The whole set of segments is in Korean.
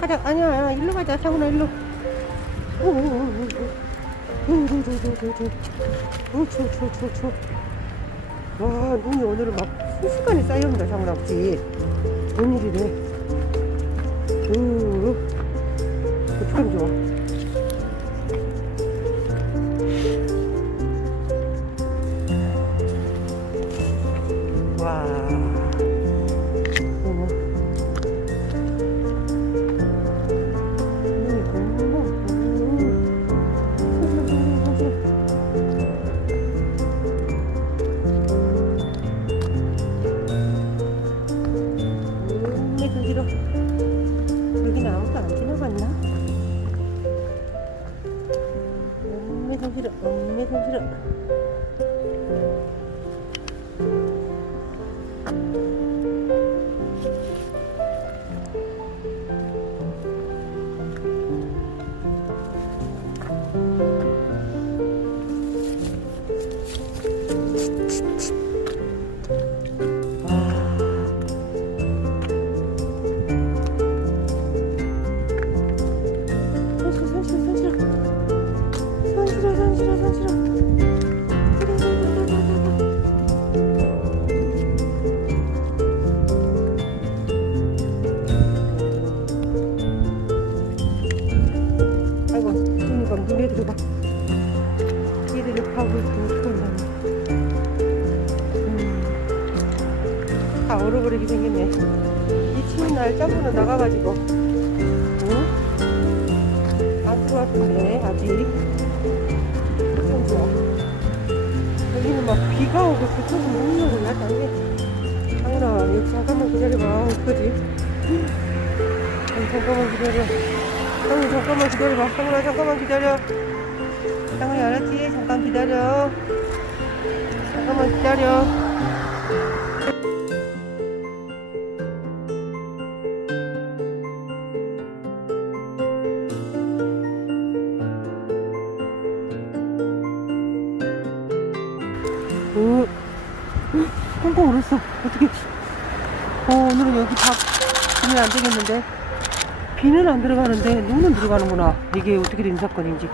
가자. 아니야 일로 가자. 상훈아 일로. 와 눈이 오늘은 막 순식간에 쌓여온다 상훈아 그치 웬일이래? 오. 어떡하면 좋아 안 들어왔는데 아직 좀 좋아 여기는 막 비가 오고 그쪽은 못 오고 나중에 상훈아 여기 잠깐만 기다려봐. 어떡하지? 아니, 잠깐만 기다려. 상훈이 잠깐만 기다려봐. 상훈아 잠깐만 기다려. 상훈이 알았지? 잠깐 기다려. 잠깐만 기다려 오, 꽁꽁 얼었어. 어떻게? 어, 오늘은 여기 밥 주면 안 되겠는데. 비는 안 들어가는데 눈은 들어가는구나. 이게 어떻게 된 사건인지.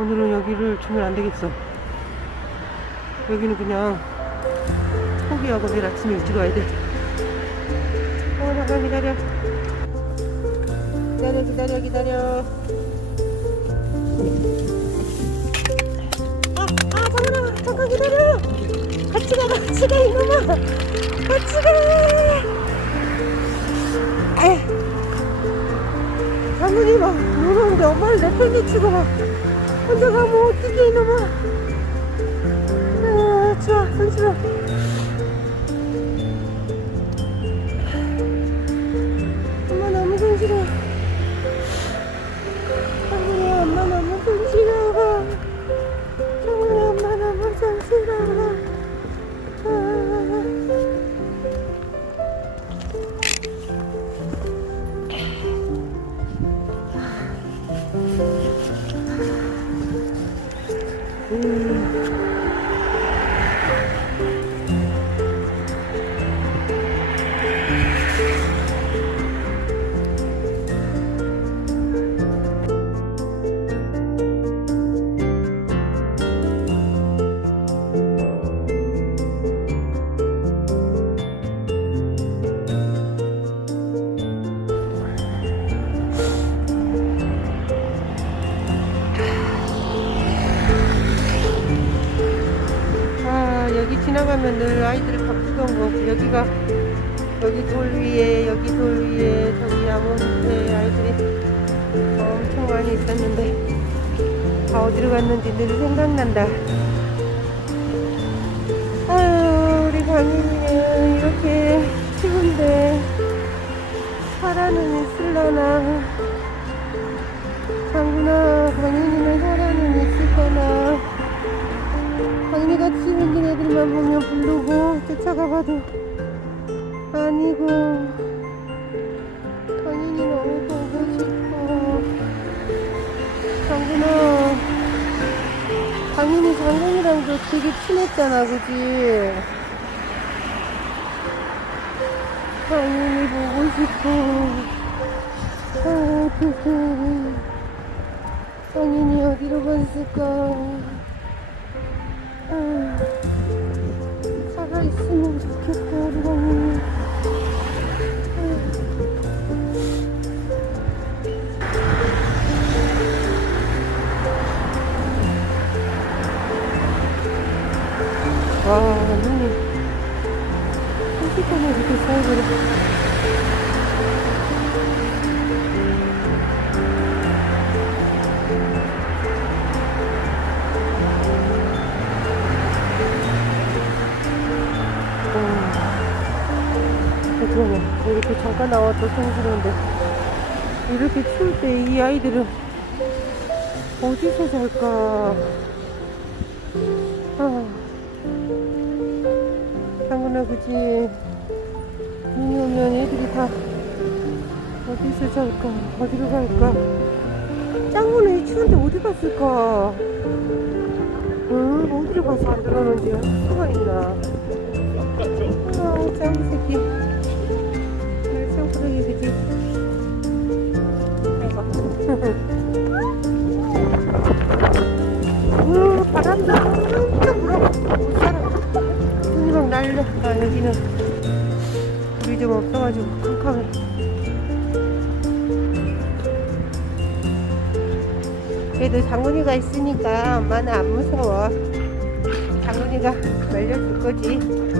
오늘은 여기를 주면 안 되겠어. 여기는 그냥 포기하고 내일 아침에 일찍 와야 돼. 어, 잠깐 기다려. 기다려, 기다려, 기다려. 잠깐만, 잠깐 기다려. 같이 가, 같이 가, 이놈아. 같이 가. 에이. 장군이 막 무서운데 엄마를 내팽개치고 막 혼자 가면 어떡해, 이놈아. 아, 좋아, 손실어. 지나가면 늘 아이들이 바쁘던 곳 여기가 여기 돌 위에 여기 돌 위에 저기 나무 밑에 아이들이 엄청 많이 있었는데 다 어디로 갔는지 늘 생각난다. 아유 우리 강인이는 이렇게 추운데 살아는 있을라나 보면 부르고 쫓아가봐도 아니고 강인이 너무 보고 싶어. 장군아 강인이 장군이랑도 되게 친했잖아 그지? 강인이 보고 싶어. 성인이 어디로 갔을까? 아, 살아있으면 좋겠다, 성인이. 와, 눈이 순식간에 이렇게 쌓여버려. 잠 잠깐 나와도 성스러운데, 이렇게 추울 때 이 아이들은 어디서 잘까? 아. 장군아 그지? 눈이 오면 애들이 다 어디서 잘까? 어디로 갈까? 짱구는 이 추운데 어디 갔을까? 응? 어디로 가서 안 들어오는지 알 수가 있나 아 짱구 새끼 우 바람도 엄청 불어 못 살아 눈이 막 날려. 아, 여기는 물이 좀 없어가지고 캄캄해. 그래도 장군이가 있으니까 엄마는 안 무서워. 장군이가 말려줄 거지.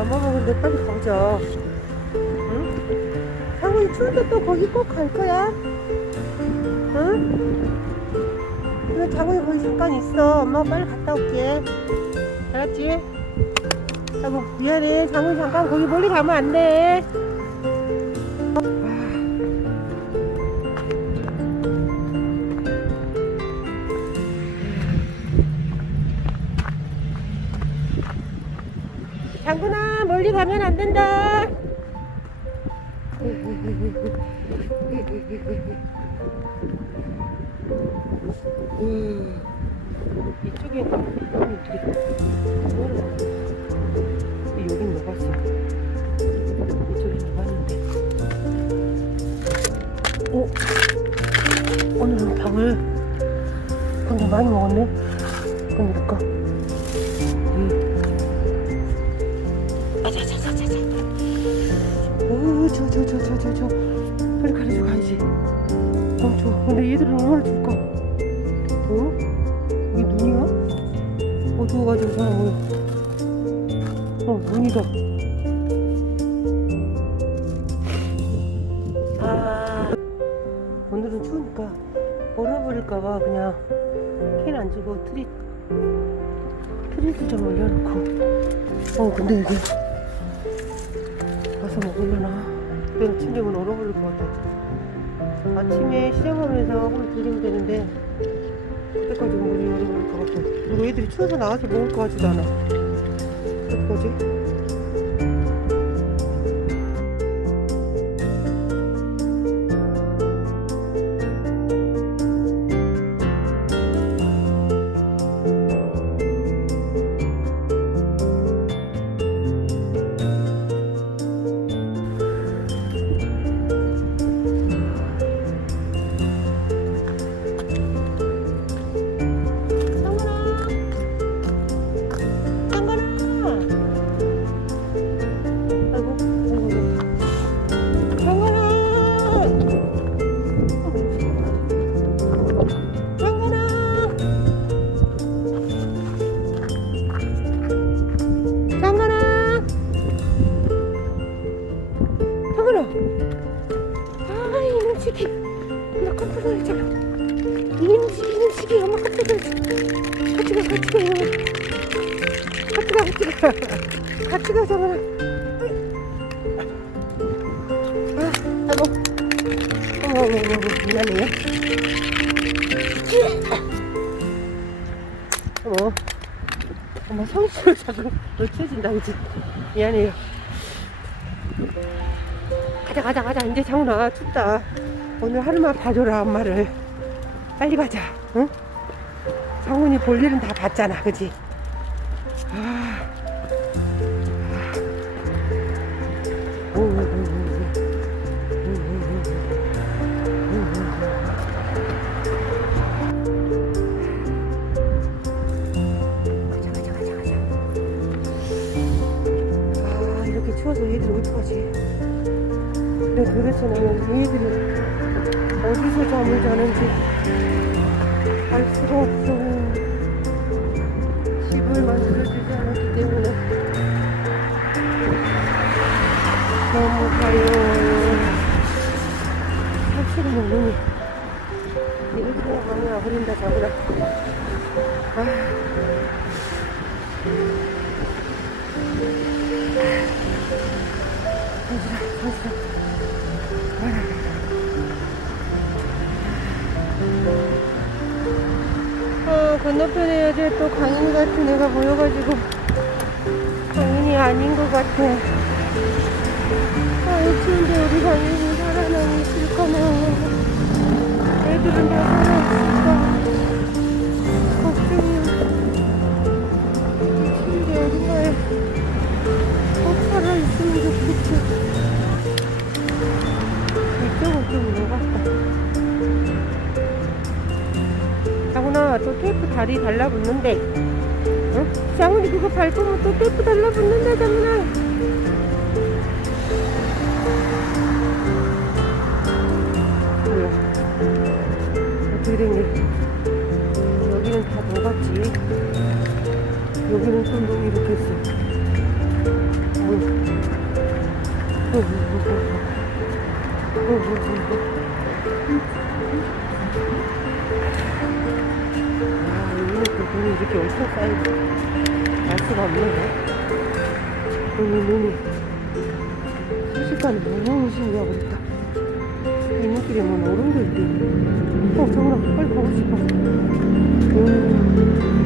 먹은데 빨리 가보자. 응? 상훈이 추운데 또 거기 꼭 갈 거야? 응? 그래, 장훈이 거기 잠깐 있어. 엄마 빨리 갔다 올게. 알았지? 아이고, 미안해. 장훈이 잠깐 거기 멀리 가면 안 돼. 가면 안 된다. 음, 이쪽에 여긴 녹았어. 이쪽에 녹았는데. 어? 오늘은 밥을 근데 많이 먹었네. 그럼 이럴까? 얘들은 얼마나 줄까? 어? 이게 눈이야? 어두워가지고 잘안 보여. 어, 눈이다. 아, 오늘은 추우니까 얼어버릴까봐 그냥 캔 안 주고 트리, 트리도 좀 올려놓고. 어, 근데 이게 가서 먹으려나? 내가 침대면 얼어버릴 것 같아. 아침에 시장하면서 물 들이면 되는데 그때까지 물이 얼어버릴 것 같아. 그리고 애들이 추워서 나가서 먹을 것 같지도 않아. 어떡하지? 같이 가, 같이 가. 같이 가, 장훈아. 아, 아이고. 어머, 어머, 어머, 미안해. 어머. 엄마 성수를 자꾸 놓쳐진다, 그지? 미안해요. 가자, 가자, 가자. 이제 장훈아, 춥다. 오늘 하루만 봐줘라 엄마를 빨리 가자 응? 성훈이 볼 일은 다 봤잖아 그지? 아. 근데 도대체 나는 이 애들이 어디서 잠을 자는지 알 수가 없어. 집을 만들어주지 않았기 때문에 너무 가려워요. 사실은 너무 이렇게 가면 버린다 자구나. 아. 가지라, 가지라. 건너편에 이제 또 강인이 같은 애가 보여가지고 강인이 아닌 것 같아. 아, 추운데 우리 강인이 살아남이 있을까나. 애들은 다 살아있을까. 다리 달라붙는데 응? 장훈이 그거 밟으면 또 테이프 달라붙는다 장훈아 뭐야 어떻게 된게 여기는 다 녹았지 여기는 또 녹이 이렇게 있어 뭐야 어, 어, 어, 어. 어, 어, 어, 어. 이 이렇게 엄청 쌓이고 알 수가 없네. 눈이, 눈이. 순식간에 너무 신기하고 있다. 이 눈길에 뭐 노른 게 있대. 어, 정말 빨리 가고 싶어. 음.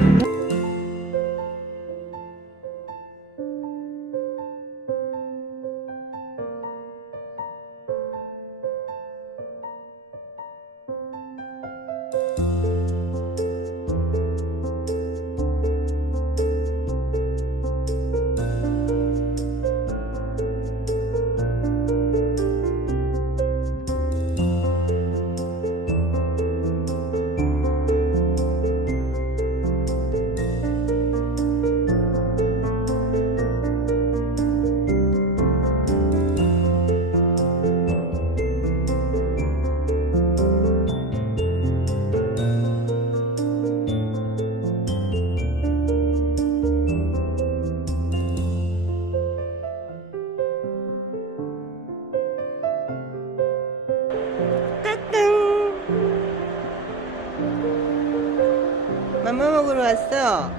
맘마 먹으러 왔어?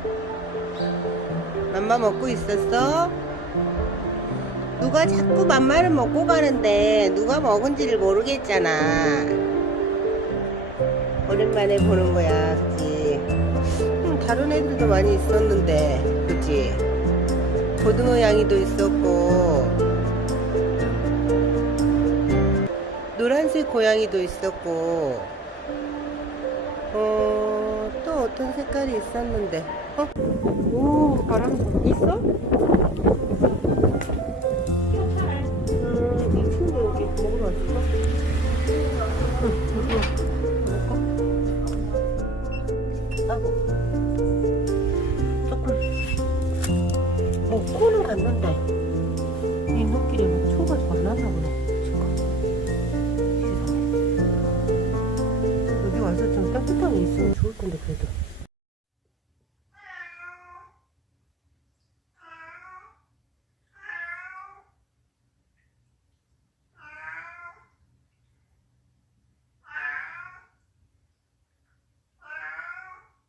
맘마 먹고 있었어? 누가 자꾸 맘마를 먹고 가는데 누가 먹은지를 모르겠잖아. 오랜만에 보는 거야, 그치? 음, 다른 애들도 많이 있었는데, 그치? 고등어 양이도 있었고, 노란색 고양이도 있었고, 어, 또 어떤 색깔이 있었는데, 어? 오, 바람 있어? 음, 이 친구 여기 먹으러 왔을까? 응, 이거 먹을까? 아고, 조금. 어, 코는 갔는데, 이 눈길에 뭐 초가 많았나 보네, 있으면 좋을 텐데, 그래도.